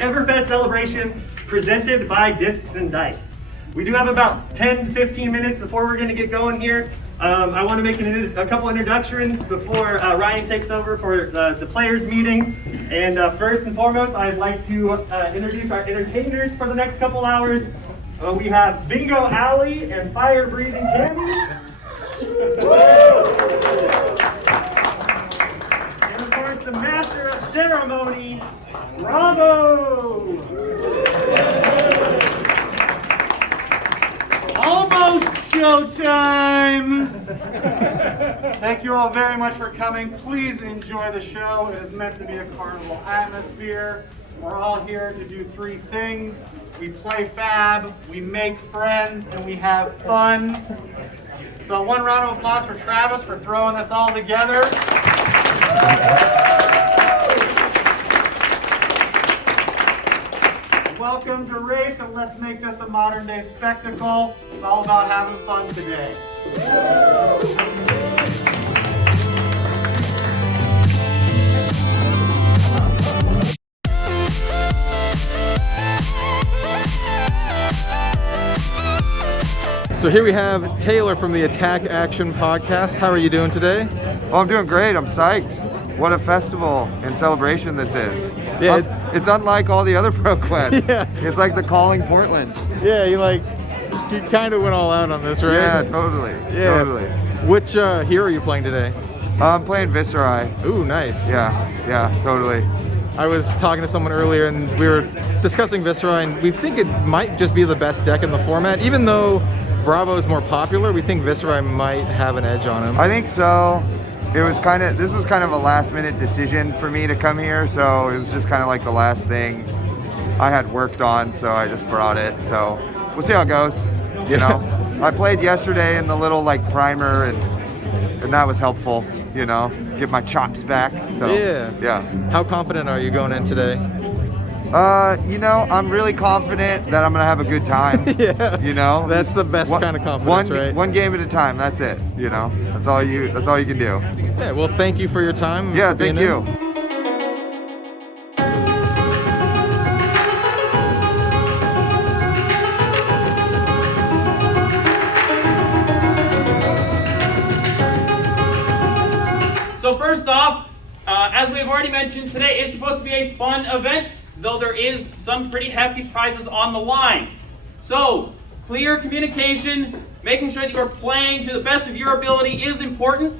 an Everfest celebration presented by Discs and Dice. We do have about 10-15 minutes before we're going to get going here. I want to make a couple introductions before Ryan takes over for the players meeting. And first and foremost, I'd like to introduce our entertainers for the next couple hours. We have Bingo Alley and Fire Breathing Tammy. And of course, the master of ceremony, Bravo! Almost showtime! Thank you all very much for coming. Please enjoy the show. It is meant to be a carnival atmosphere. We're all here to do three things. We play FaB, we make friends, and we have fun. So one round of applause for Travis for throwing this all together. Welcome to Wraith, and let's make this a modern day spectacle. It's all about having fun today. So here we have Taylor from the Attack Action podcast. How are you doing today? Well, I'm doing great. I'm psyched. What a festival and celebration this is. Yeah, it's unlike all the other pro quests. Yeah. It's like the Calling Portland. Yeah, you kind of went all out on this, right? Yeah, totally. Yeah. Totally. Which hero are you playing today? I'm playing Viscerai. Ooh, nice. Yeah, totally. I was talking to someone earlier and we were discussing Viscerai, and we think it might just be the best deck in the format. Even though Bravo is more popular, we think Viscerai might have an edge on him. I think so. This was kind of a last minute decision for me to come here, so it was just kind of like the last thing I had worked on, so I just brought it. So we'll see how it goes. You know, I played yesterday in the little primer, and that was helpful. You know, get my chops back. So yeah. How confident are you going in today? I'm really confident that I'm gonna have a good time. Yeah. You know, that's the best kind of confidence, right? One game at a time. That's it. You know, that's all you can do. Yeah. Well, thank you for your time. Yeah. Thank you. So first off, as we've already mentioned, today is supposed to be a fun event, though there is some pretty hefty prizes on the line. So, clear communication, making sure that you're playing to the best of your ability is important.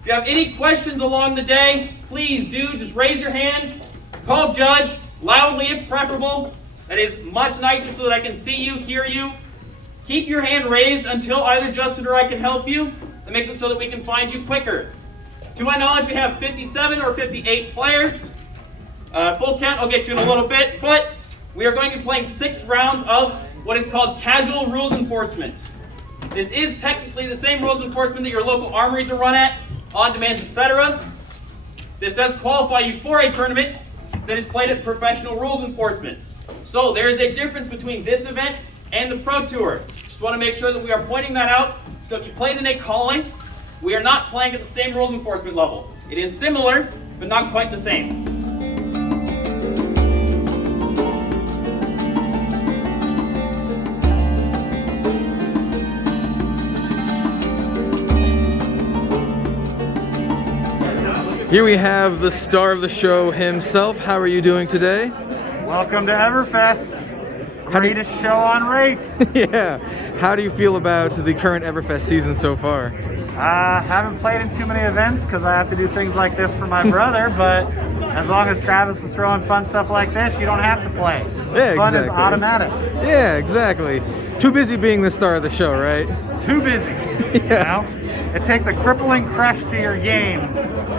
If you have any questions along the day, please do just raise your hand, call Judge, loudly if preferable. That is much nicer so that I can see you, hear you. Keep your hand raised until either Justin or I can help you. That makes it so that we can find you quicker. To my knowledge, we have 57 or 58 players. Full count I'll get you in a little bit, but we are going to be playing 6 rounds of what is called casual rules enforcement. This is technically the same rules enforcement that your local armories are run at, on demand, etc. This does qualify you for a tournament that is played at professional rules enforcement. So there is a difference between this event and the Pro Tour. Just want to make sure that we are pointing that out. So if you played in a calling, we are not playing at the same rules enforcement level. It is similar, but not quite the same. Here we have the star of the show himself. How are you doing today? Welcome to Everfest. Greatest show on Wraith. Yeah. How do you feel about the current Everfest season so far? Haven't played in too many events because I have to do things like this for my brother, but as long as Travis is throwing fun stuff like this, you don't have to play. Yeah, Fun exactly. is automatic. Yeah, exactly. Too busy being the star of the show, right? Too busy. Yeah. You know? It takes a crippling crush to your game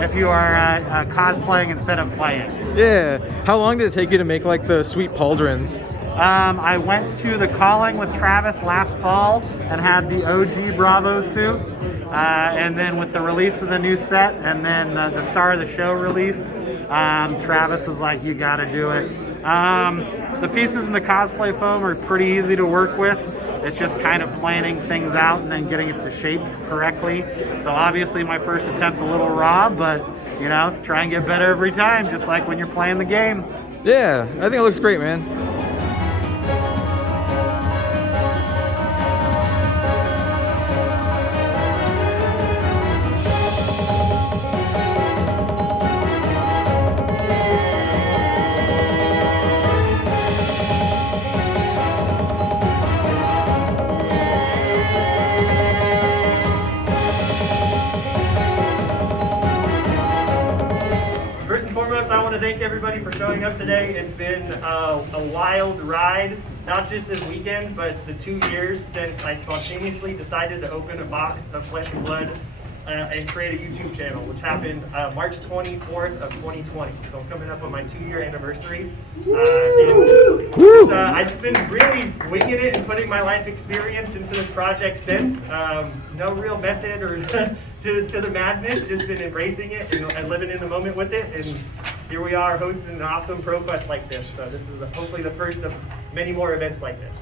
if you are cosplaying instead of playing. Yeah. How long did it take you to make the sweet pauldrons? I went to the calling with Travis last fall and had the OG Bravo suit. And then with the release of the new set and then the Star of the Show release, Travis was like, you gotta do it. The pieces in the cosplay foam are pretty easy to work with. It's just kind of planning things out and then getting it to shape correctly. So obviously my first attempt's a little raw, but try and get better every time, just like when you're playing the game. Yeah, I think it looks great, man. First and foremost, I want to thank everybody for showing up today. It's been a wild ride, not just this weekend, but the 2 years since I spontaneously decided to open a box of Flesh and Blood and create a YouTube channel, which happened March 24th of 2020. So I'm coming up on my 2-year anniversary. I've just been really winging it and putting my life experience into this project since. No real method or to the madness, just been embracing it and living in the moment with it. And here we are hosting an awesome Pro Quest like this. So this is hopefully the first of many more events like this.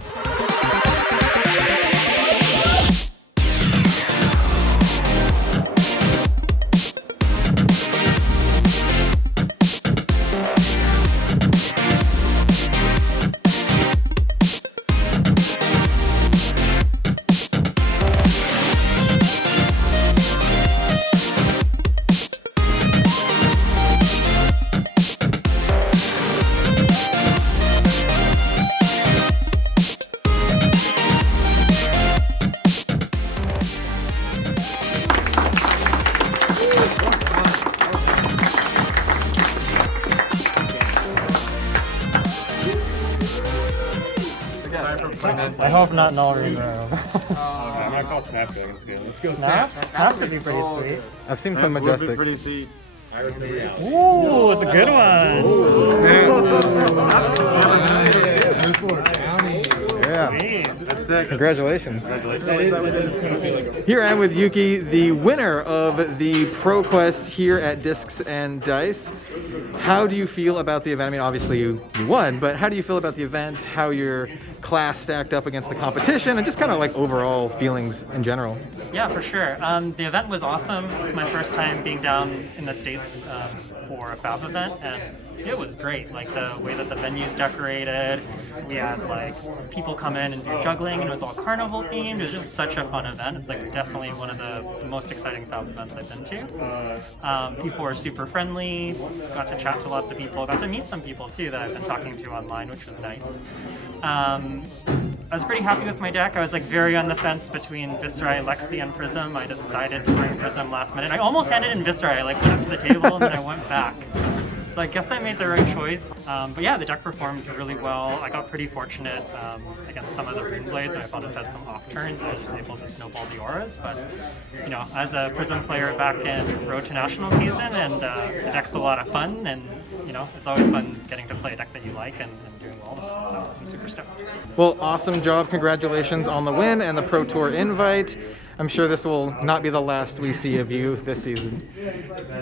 I hope not null reverb. I'm gonna call Snapdragon. Let's go. Let's go. Snaps would be pretty sweet. I've seen some Majestics. Ooh, it's a good one. Yeah. Congratulations. Here I am with Yuki, the winner of the Pro Quest here at Discs and Dice. How do you feel about the event? I mean, obviously you won, but how do you feel about the event? How your class stacked up against the competition, and just kind of like overall feelings in general? Yeah, for sure. The event was awesome. It's my first time being down in the States for a FaB event, and it was great. Like the way that the venue's decorated, we had like people come in and do juggling, and it was all carnival themed. It was just such a fun event. It's like definitely one of the most exciting FaB events I've been to. People were super friendly, got to chat to lots of people, got to meet some people too that I've been talking to online, which was nice. I was pretty happy with my deck. I was like very on the fence between Viserai, Lexi, and Prism. I decided to bring Prism last minute. I almost handed in Viserai. I like went up to the table and then I went back. So I guess I made the right choice. But yeah, the deck performed really well. I got pretty fortunate against some of the Rune Blades, and I found it had some off turns, and I was just able to snowball the auras. But you know, as a Prism player back in Road to National season, and the deck's a lot of fun, and you know, it's always fun getting to play a deck that you like and doing well with it. So I'm super stoked. Well, awesome job. Congratulations on the win and the Pro Tour invite. I'm sure this will not be the last we see of you this season.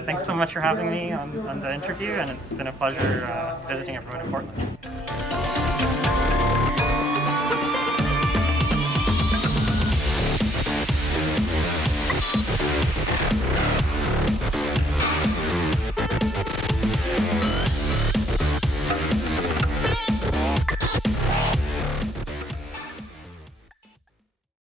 Thanks so much for having me on the interview, and it's been a pleasure visiting everyone in Portland.